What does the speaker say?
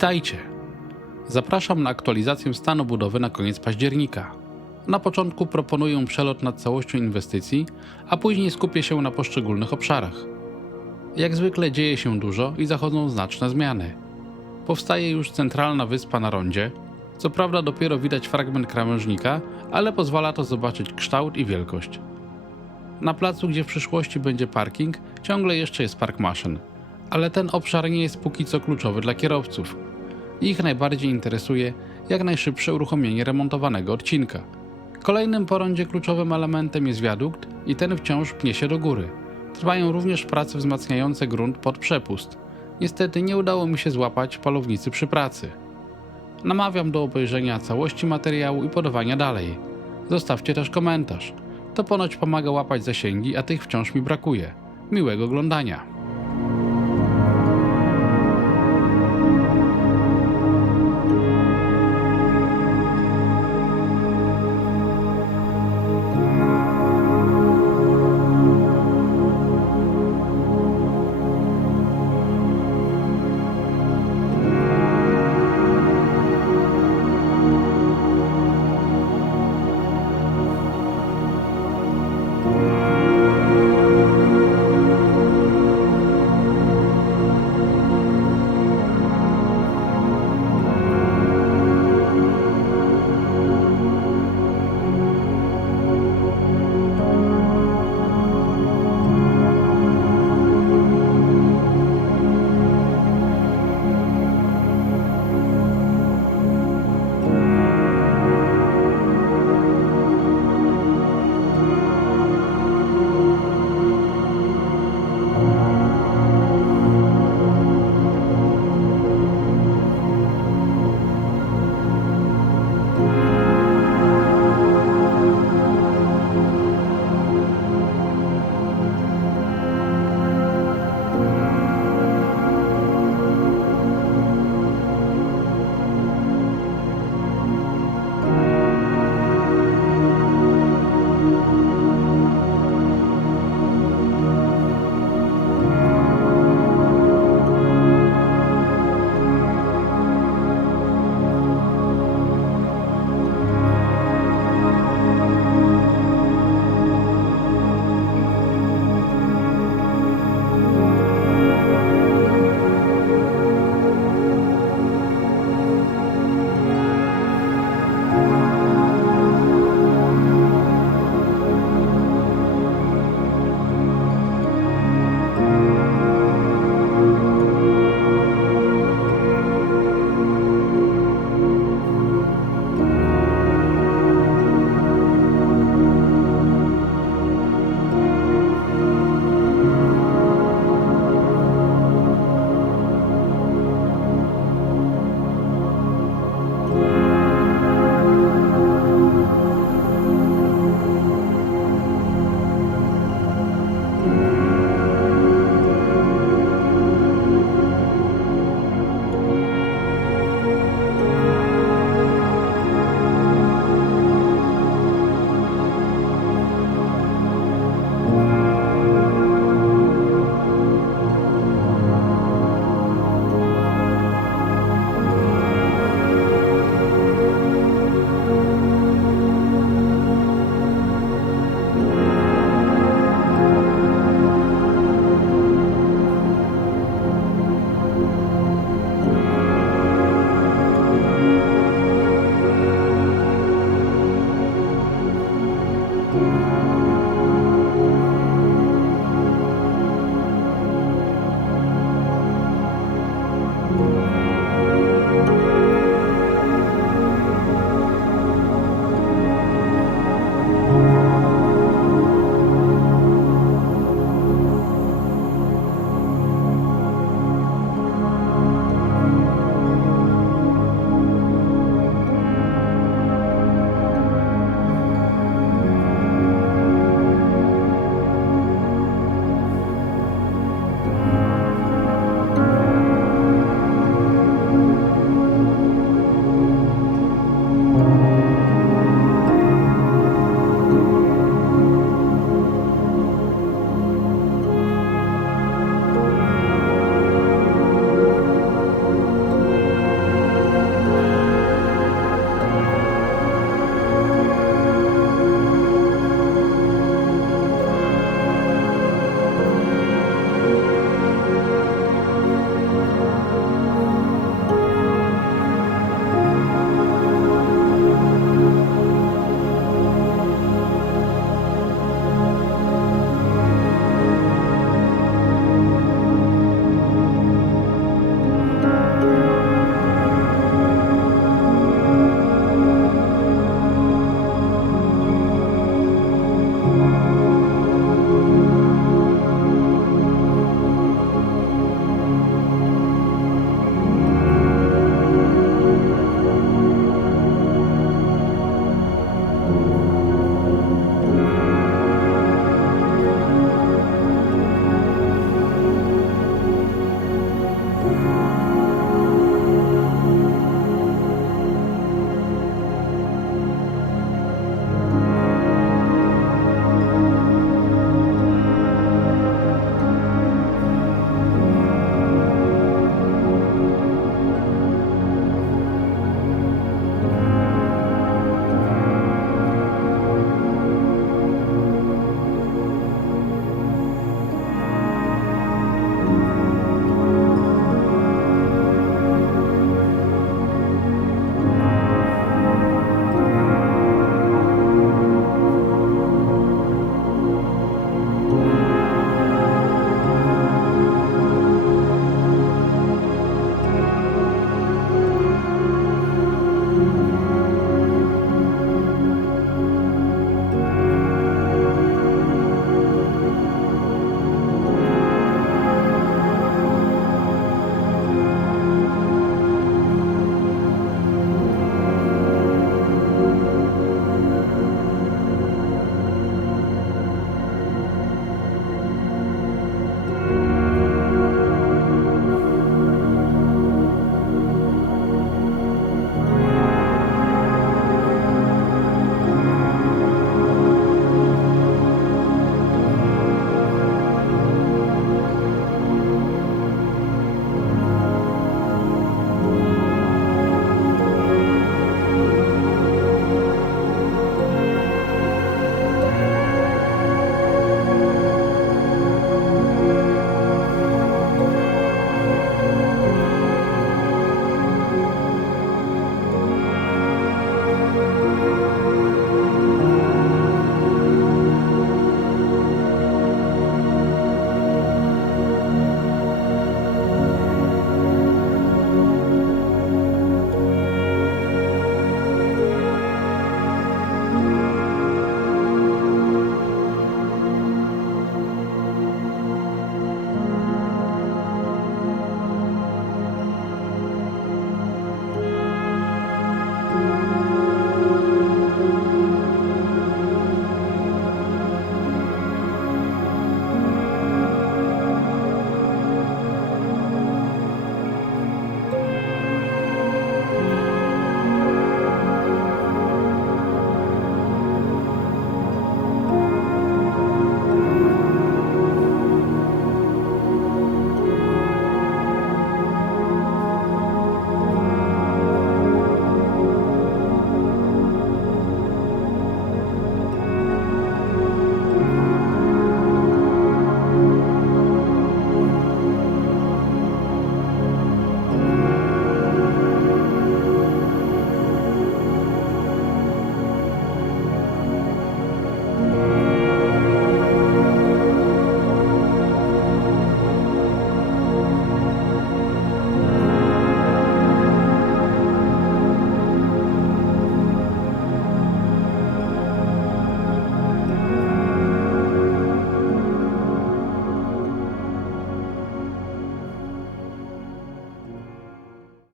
Witajcie! Zapraszam na aktualizację stanu budowy na koniec października. Na początku proponuję przelot nad całością inwestycji, a później skupię się na poszczególnych obszarach. Jak zwykle dzieje się dużo i zachodzą znaczne zmiany. Powstaje już centralna wyspa na rondzie. Co prawda dopiero widać fragment krawężnika, ale pozwala to zobaczyć kształt i wielkość. Na placu, gdzie w przyszłości będzie parking, ciągle jeszcze jest park maszyn, ale ten obszar nie jest póki co kluczowy dla kierowców. Ich najbardziej interesuje jak najszybsze uruchomienie remontowanego odcinka. Kolejnym po rondzie kluczowym elementem jest wiadukt i ten wciąż pnie się do góry. Trwają również prace wzmacniające grunt pod przepust. Niestety nie udało mi się złapać palownicy przy pracy. Namawiam do obejrzenia całości materiału i podawania dalej. Zostawcie też komentarz. To ponoć pomaga łapać zasięgi, a tych wciąż mi brakuje. Miłego oglądania.